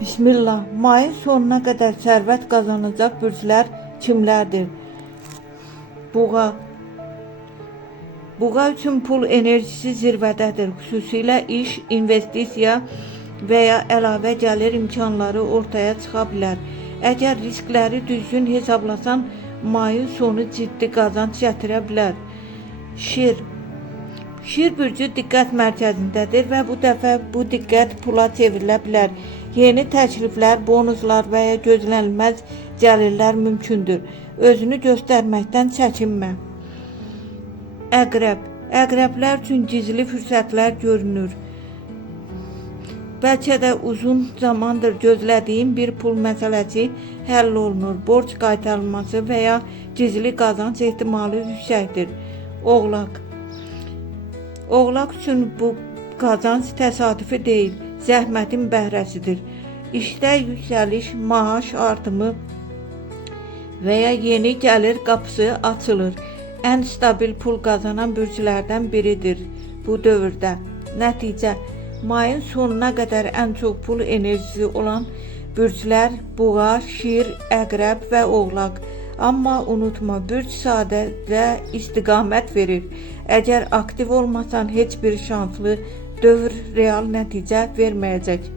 Bismillah. Mayın sonuna qədər sərvət qazanacaq bürclər kimlərdir? Buğa. Buğa üçün pul enerjisi zirvədədir. Xüsusilə iş, investisiya və ya əlavə gəlir imkanları ortaya çıxa bilər. Əgər riskləri düzgün hesablasan, mayın sonu ciddi qazanc gətirə bilər. Şir. Şir bürcü diqqət mərkəzindədir və bu dəfə bu diqqət pula çevrilə bilər. Yeni təkliflər, bonuslar və ya gözlənilməz gəlirlər mümkündür. Özünü göstərməkdən çəkinmə. Əqrəb. Əqrəblər üçün gizli fürsətlər görünür. Bəlkə də uzun zamandır gözlədiyin bir pul məsələsi həll olunur. Borc qaytarılması və ya gizli qazanc ehtimalı yüksəkdir. Oğlaq. Oğlaq üçün bu qazanc təsadüfi deyil, zəhmətin bəhrəsidir. İşdə yüksəliş, maaş artımı və ya yeni gəlir qapısı açılır. Ən stabil pul qazanan bürclərdən biridir bu dövrdə. Nəticə, mayın sonuna qədər ən çox pul enerjisi olan bürclər buğa, şir, əqrəb və oğlaq. Amma unutma, bürc sadə və istiqamət verir. Əgər aktiv olmasan heç bir şanslı dövr real nəticə verməyəcək.